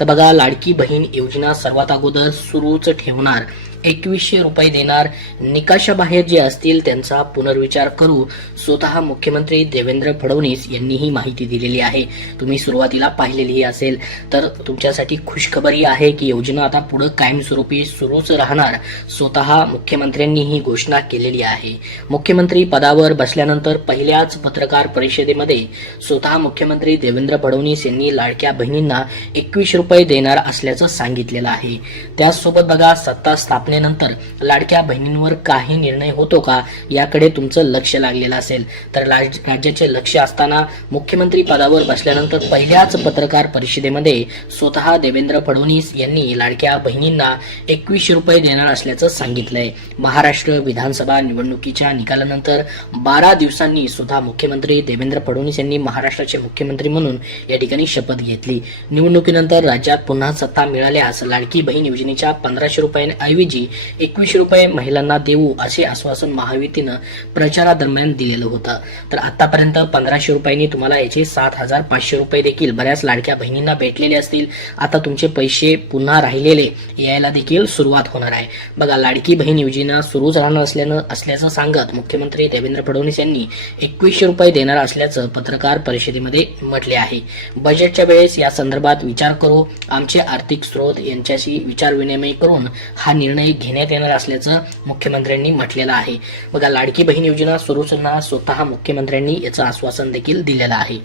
तर बघा लाडकी बहीण योजना सर्वात अगोदर सुरूच ठेवणार. एकवीसशे रुपये देणार निकाषाबाहेर जे असतील त्यांचा पुनर्विचार करू स्वतः मुख्यमंत्री देवेंद्र फडणवीस यांनी ही माहिती दिलेली आहे. तुम्ही सुरुवातीला पाहिलेली असेल तर तुमच्यासाठी खुशखबरी आहे की योजना आता पुढे कायमस्वरूपी सुरूच राहणार स्वतः मुख्यमंत्र्यांनी ही घोषणा केलेली आहे. मुख्यमंत्री पदावर बसल्यानंतर पहिल्याच पत्रकार परिषदेमध्ये स्वतः मुख्यमंत्री देवेंद्र फडणवीस यांनी लाडक्या बहिणींना एकवीस रुपये देणार असल्याचं सांगितलेलं आहे. त्याचसोबत बघा सत्ता स्थापनेनंतर लाडक्या बहिणींवर काही निर्णय होतो का? याकडे तुमचं लक्ष लागलेलं असेल. तर राज्याचे लक्ष असताना मुख्यमंत्री पदावर बसल्यानंतर पहिल्याच पत्रकार परिषदेमध्ये स्वतः देवेंद्र फडणवीस यांनी लाडक्या बहिणींना एकवीस रुपये देणार असल्याचं सांगितलंय. महाराष्ट्र विधानसभा निवडणुकीच्या निकालानंतर बारा दिवसांनी सुद्धा मुख्यमंत्री देवेंद्र फडणवीस यांनी महाराष्ट्राचे मुख्यमंत्री म्हणून या ठिकाणी शपथ घेतली. निवडणुकीनंतर राज्यात पुन्हा सत्ता मिळाल्यास लाडकी बहीण योजनेच्या पंधराशे रुपयांऐवजी एकवीसशे रुपये महिलांना देऊ असे आश्वासन महायुतीनं प्रचारादरम्यान दिलेलं होतं. तर आतापर्यंत पंधराशे रुपयांनी तुम्हाला याचे सात हजार पाचशे रुपये देखील बऱ्याच लाडक्या बहिणींना भेटलेले असतील. आता तुमचे पैसे पुन्हा राहिलेले यायला देखील सुरुवात होणार आहे. बघा लाडकी बहीण योजना सुरूच राहणार असल्यानं असल्याचं सांगत मुख्यमंत्री देवेंद्र फडणवीस यांनी एकवीसशे रुपये देणार असल्याचं पत्रकार परिषदेमध्ये म्हटले आहे. बजेटच्या वेळेस या संदर्भात विचार करू. आमचे आर्थिक स्रोत यांच्याशी विचारविनिमय करून हा निर्णय घेण्यात येणार असल्याचं मुख्यमंत्र्यांनी म्हटलेलं आहे. बघा लाडकी बहीण योजना सुरू करणार स्वतः मुख्यमंत्र्यांनी याचं आश्वासन देखील दिलेलं आहे.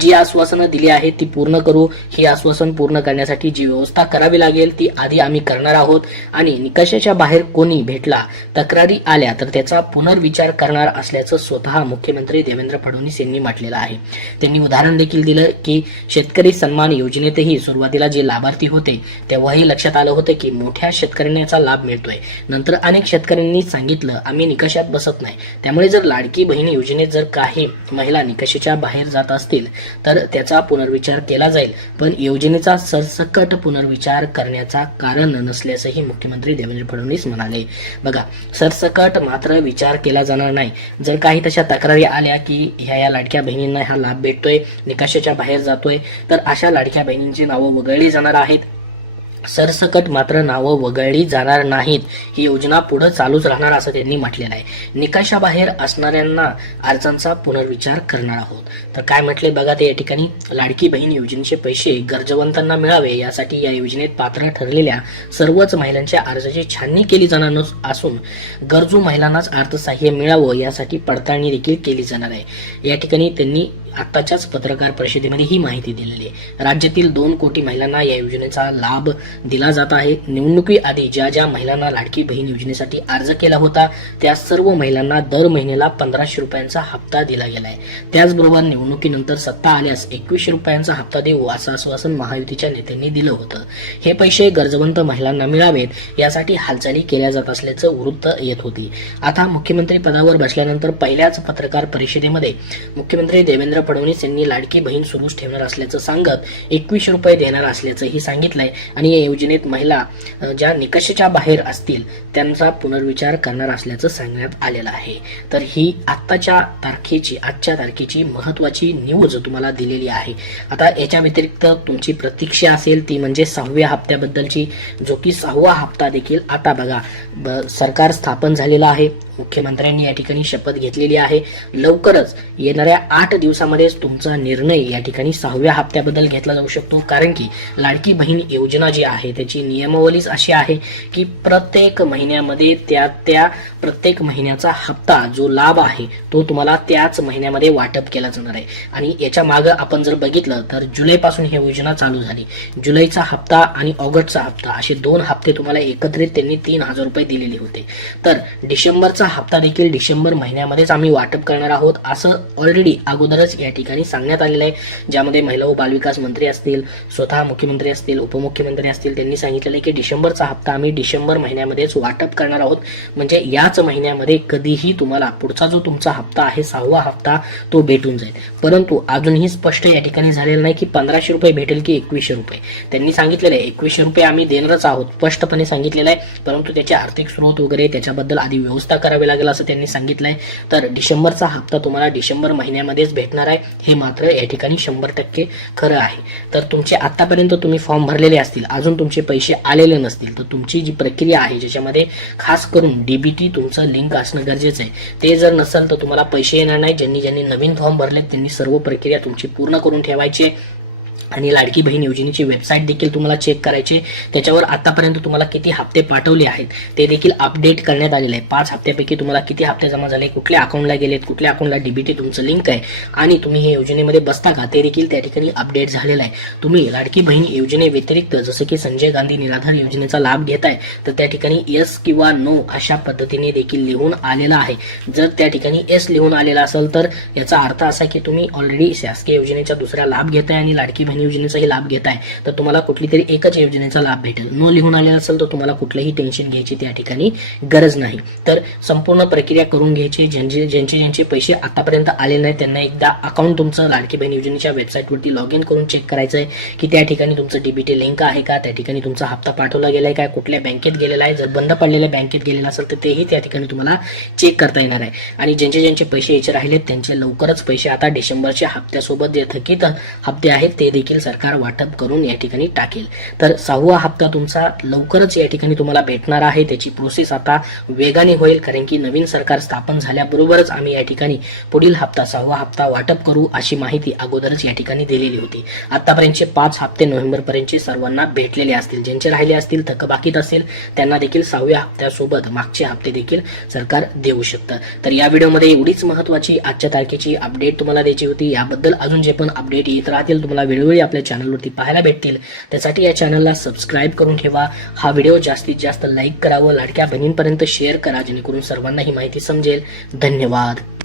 जी आश्वासनं दिली आहेत ती पूर्ण करू ही आश्वासन पूर्ण करण्यासाठी जी व्यवस्था करावी लागेल ती आधी आम्ही करणार आहोत. आणि निकषाच्या बाहेर कोणी भेटला तक्रारी आल्या तर त्याचा पुनर्विचार करणार असल्याचं स्वतः मुख्यमंत्री देवेंद्र फडणवीस यांनी म्हटलेलं आहे. त्यांनी उदाहरण देखील दिलं की शेतकरी सन्मान योजनेतही सुरुवातीला जे लाभार्थी होते तेव्हाही लक्षात आलं होतं की मोठ्या शेतकऱ्यांचा लाभ मिळतोय. नंतर अनेक शेतकऱ्यांनी सांगितलं आम्ही निकषात बसत नाही. त्यामुळे जर लाडकी बहीण योजनेत जर काही महिला निकषाच्या बाहेर जात असतील तर त्याचा पुनर्विचार केला जाईल. पण योजनेचा सरसकट पुनर्विचार करण्याचा कारण नसल्याचंही मुख्यमंत्री देवेंद्र फडणवीस म्हणाले. बघा सरसकट मात्र विचार केला जाणार नाही. जर काही तशा तक्रारी आल्या की ह्या या लाडक्या बहिणींना हा लाभ भेटतोय निकषाच्या बाहेर जातोय तर अशा लाडक्या बहिणींची नावं वगळली जाणार आहेत. सरसकट मात्र नावं वगळली जाणार नाहीत. ही योजना पुढे चालूच राहणार असं त्यांनी म्हटलेलं आहे. निकषाबाहेर असणाऱ्यांना अर्जांचा पुनर्विचार करणार आहोत. तर काय म्हटले बघा ते या ठिकाणी. लाडकी बहीण योजनेचे पैसे गरजवंतांना मिळावे यासाठी या योजनेत पात्र ठरलेल्या सर्वच महिलांच्या अर्जाची छाननी केली जाणार असून गरजू महिलांनाच अर्थसहाय्य मिळावं यासाठी पडताळणी देखील केली जाणार आहे. या ठिकाणी त्यांनी आताच्याच पत्रकार परिषदेमध्ये ही माहिती दिलेली आहे. राज्यातील दोन कोटी महिलांना या योजनेचा लाभ दिला जात आहे. निवडणुकीआधी ज्या ज्या महिलांना लाडकी बहीण योजनेसाठी अर्ज केला होता त्या सर्व महिलांना दर महिन्याला पंधराशे रुपयांचा हप्ता दिला गेलाय. त्याचबरोबर निवडणुकीनंतर सत्ता आल्यास एकवीसशे रुपयांचा हप्ता देऊ असं आश्वासन महायुतीच्या नेत्यांनी दिलं होतं. हे पैसे गरजवंत महिलांना मिळावेत यासाठी हालचाली केल्या जात असल्याचं वृत्त येत होती. आता मुख्यमंत्री पदावर बसल्यानंतर पहिल्याच पत्रकार परिषदेमध्ये मुख्यमंत्री देवेंद्र फडणवीस यांनी लाडकी बहीण सुरूच ठेवणार असल्याचं सांगत एकवीस रुपये देणार असल्याचंही सांगितलंय. आणि या योजनेत महिला ज्या निकषाच्या बाहेर असतील त्यांचा पुनर्विचार करणार असल्याचं सांगण्यात आलेलं आहे. तर ही आत्ताच्या तारखेची आजच्या तारखेची महत्वाची न्यूज तुम्हाला दिलेली आहे. आता याच्या व्यतिरिक्त तुमची प्रतीक्षा असेल ती म्हणजे सहाव्या हप्त्याबद्दलची. जो की सहावा हप्ता देखील आता बघा ब- सरकार स्थापन झालेलं आहे. मुख्यमंत्र्यांनी या ठिकाणी शपथ घेतलेली आहे. लवकरच येणाऱ्या आठ दिवसामध्येच तुमचा निर्णय या ठिकाणी सहाव्या हप्त्याबद्दल घेतला जाऊ शकतो. कारण की लाडकी बहीण योजना जी आहे त्याची नियमावलीच अशी आहे की प्रत्येक महिन्यामध्ये त्या त्या प्रत्येक महिन्याचा हप्ता जो लाभ आहे तो तुम्हाला त्याच महिन्यामध्ये वाटप केला जाणार आहे. आणि याच्या मागं आपण जर बघितलं तर जुलैपासून ही योजना चालू झाली. जुलैचा हप्ता आणि ऑगस्टचा हप्ता असे दोन हप्ते तुम्हाला एकत्रित त्यांनी तीन हजार रुपये दिलेले होते. तर डिसेंबरचा हप्ता देखील डिसेंबर महिन्यामध्येच आम्ही वाटप करणार आहोत असं ऑलरेडी अगोदरच या ठिकाणी सांगण्यात आलेलं आहे ज्यामध्ये महिला व बालविकास मंत्री असतील स्वतः मुख्यमंत्री असतील उपमुख्यमंत्री असतील त्यांनी सांगितलेलं आहे की डिसेंबरचा हप्ता आम्ही डिसेंबर महिन्यामध्येच वाटप करणार आहोत. म्हणजे याच महिन्यामध्ये कधीही तुम्हाला पुढचा जो तुमचा हप्ता आहे सहावा हप्ता तो भेटून जाईल. परंतु अजूनही स्पष्ट या ठिकाणी झालेलं नाही की पंधराशे रुपये भेटेल की एकवीसशे रुपये. त्यांनी सांगितलेलं आहे एकवीसशे रुपये आम्ही देणारच आहोत स्पष्टपणे सांगितलेलं आहे परंतु त्याचे आर्थिक स्रोत वगैरे त्याच्याबद्दल आधी व्यवस्था करावी लागेल असं त्यांनी सांगितलंय. तर डिसेंबरचा हप्ता तुम्हाला डिसेंबर महिन्यामध्येच भेटणार आहे. हे मात्र या ठिकाणी शंभर टक्के खरं आहे. तर तुमचे आतापर्यंत तुम्ही फॉर्म भरलेले असतील अजून तुमचे पैसे आलेले नसतील तर तुमची जी प्रक्रिया आहे ज्याच्यामध्ये खास करून डीबीटी तुमचं लिंक असणं गरजेचं आहे. ते जर नसेल तर तुम्हाला पैसे येणार नाही ज्यांनी ज्यांनी नवीन फॉर्म भरले त्यांनी सर्व प्रक्रिया तुमची पूर्ण करून ठेवायची आहे. आणि लाडकी बहीण योजनेची वेबसाईट देखील तुम्हाला चेक करायची त्याच्यावर आतापर्यंत तुम्हाला किती हप्ते पाठवले आहेत ते देखील अपडेट करण्यात आलेले आहे. पाच हप्त्यापैकी तुम्हाला किती हप्ते जमा झाले कुठल्या अकाउंटला गेलेत कुठल्या अकाउंटला डीबीटी तुमचं लिंक आहे आणि तुम्ही हे योजनेमध्ये बसता का ते देखील त्या ठिकाणी अपडेट झालेलं आहे. तुम्ही लाडकी बहीण योजने व्यतिरिक्त जसं की संजय गांधी निराधार योजनेचा लाभ घेताय तर त्या ठिकाणी येस किंवा नो अशा पद्धतीने देखील लिहून आलेला आहे. जर त्या ठिकाणी एस लिहून आलेला असेल तर याचा अर्थ असा की तुम्ही ऑलरेडी शासकीय योजनेचा दुसरा लाभ घेताय आणि लाडकी बहीण योजनेचाही लाभ घेत आहे. तर तुम्हाला कुठली तरी एकच योजनेचा लाभ भेटेल. नो लिहून आलेला असेल तर तुम्हाला कुठलंही टेन्शन घ्यायची त्या ठिकाणी गरज नाही. तर संपूर्ण प्रक्रिया करून घ्यायची. ज्यांचे ज्यांचे ज्यांचे पैसे आतापर्यंत आले नाही त्यांना एकदा अकाउंट तुमचं लाडकी बहीण योजनेच्या वेबसाईटवरती लॉग इन करून चेक करायचं आहे की त्या ठिकाणी तुमचं डीबीटी लिंक आहे का? त्या ठिकाणी तुमचा हप्ता पाठवला गेलाय का? कुठल्या बँकेत गेलेला आहे? जर बंद पडलेल्या बँकेत गेलेला असेल तर तेही त्या ठिकाणी तुम्हाला चेक करता येणार आहे. आणि ज्यांचे ज्यांचे पैसे यायचे राहिलेत त्यांचे लवकरच पैसे आता डिसेंबरच्या हप्त्यासोबत जे थकीत हप्ते आहेत ते देखील सरकार वाटप करून या ठिकाणी टाकेल. तर सहावा हप्ता तुमचा लवकरच या ठिकाणी तुम्हाला भेटणार आहे. त्याची प्रोसेस आता वेगाने होईल कारण की नवीन सरकार स्थापन झाल्याबरोबरच आम्ही या ठिकाणी पुढील हप्ता सहावा हप्ता वाटप करू अशी माहिती अगोदरच या ठिकाणी दिलेली होती. आतापर्यंतचे पाच हप्ते नोव्हेंबरपर्यंतचे सर्वांना भेटलेले असतील. ज्यांचे राहिले असतील थकबाकीत असेल त्यांना देखील सहाव्या हप्त्यासोबत मागचे हप्ते देखील सरकार देऊ शकतं. तर या व्हिडिओमध्ये एवढीच महत्वाची आजच्या तारखेची अपडेट तुम्हाला द्यायची होती. याबद्दल अजून जे पण अपडेट येत राहतील तुम्हाला वेळोवेळी आपल्या चॅनलवरती पाहायला भेटतील. त्यासाठी या चॅनलला सबस्क्राईब करून ठेवा. हा व्हिडिओ जास्तीत जास्त लाईक करावं. लाडक्या बहिणींपर्यंत शेअर करा जेणेकरून सर्वांना ही माहिती समजेल. धन्यवाद.